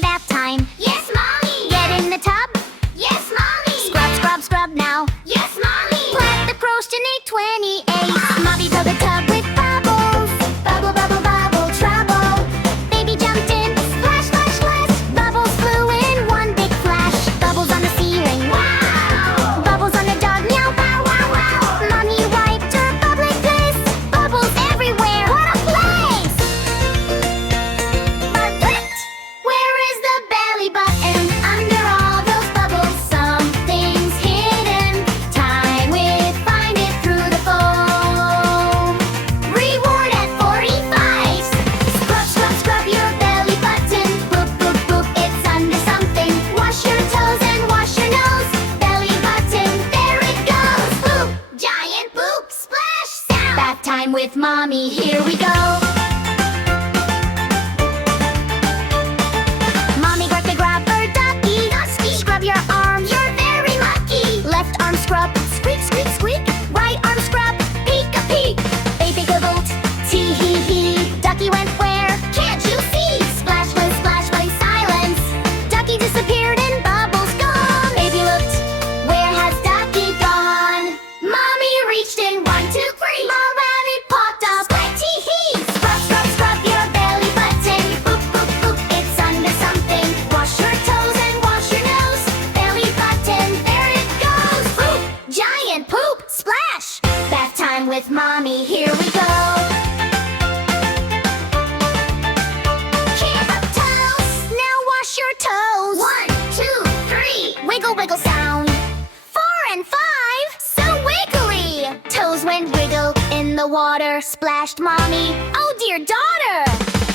Bath time. Yes, Mommy. Get in the tub. Yes, Mommy. Scrub, scrub, scrub now. Yes, Mommy. Let the procrastinate 28. Mommy filled the tub with bubbles. Bubble, bubble, bubble, trouble. Baby jumped in. Splash, splash, splash. Bubbles flew in one big flash. Bubbles on the ceiling. Wow. Bubbles on the dog. Meow, wow, wow, wow. Mommy wiped her bub like this. Bubbles everywhere. What a place! But where is the belly button? Under all those bubbles, something's hidden. Time with find it through the foam. Reward at 45. Scrub, scrub, scrub your belly button. Boop, boop, boop, it's under something. Wash your toes and wash your nose. Belly button, there it goes. Poop, giant poop, splash sound. Bath time with Mommy, here we go. Mommy got the grabber ducky. Scrub your arm, you're very lucky. Left arm scrub, squeak, squeak, squeak. Right arm scrub, peek a peek. Baby giggled, tee hee hee. Ducky went where? Can't you see? Splash was silence. Ducky disappeared and bubbles gone. Baby looked, where has Ducky gone? Mommy reached in, 1, 2, 3. Mom rabbit popped up. Tee hee. Scrub, scrub, scrub your belly button. Boop, boop, boop, it's under something. Wash your toes and wash your nose. Belly button, there it goes. Poop, giant poop, splash. Bath time with Mommy, here we go. Kick up toes. Now wash your toes. 1, 2, 3. Wiggle, wiggle sound. 4 and 5. So wiggly. Toes went wiggle in the water. Splashed Mommy. Oh dear daughter.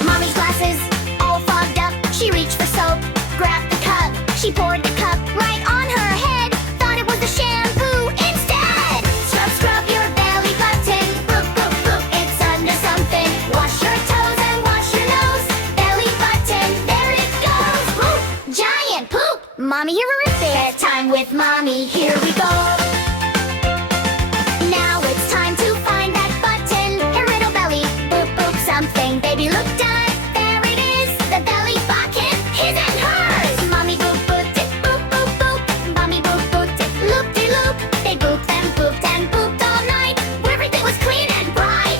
Mommy's glasses all fogged up. She reached for soap. Grabbed the cup. She poured the cup right on her head. Thought it was the shampoo instead. Scrub, scrub your belly button. Boop, boop, boop, it's under something. Wash your toes and wash your nose. Belly button, there it goes. Poop, giant poop. Mommy, you're a rip. Bedtime with Mommy, here we go. Now it's time to find that button. Her little belly, boop, boop, something. Baby looked up, there it is. The belly button, his and hers. Mommy boop, booped it, boop, boop, boop. Mommy boop, booped it, loop-de-loop. They booped and booped all night. Everything was clean and bright.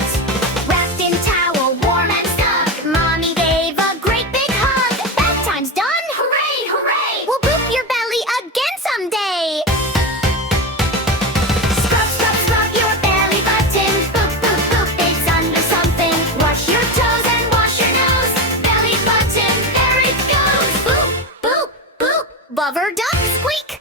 Wrapped in towel, warm and snug. Mommy gave a great big hug. Bedtime's done, hooray, hooray. We'll boop your belly again someday. Scrub, scrub, scrub your belly button. Boop, boop, boop, it's under something. Wash your toes and wash your nose. Belly button, there it goes. Boop, boop, boop. Lover duck, squeak.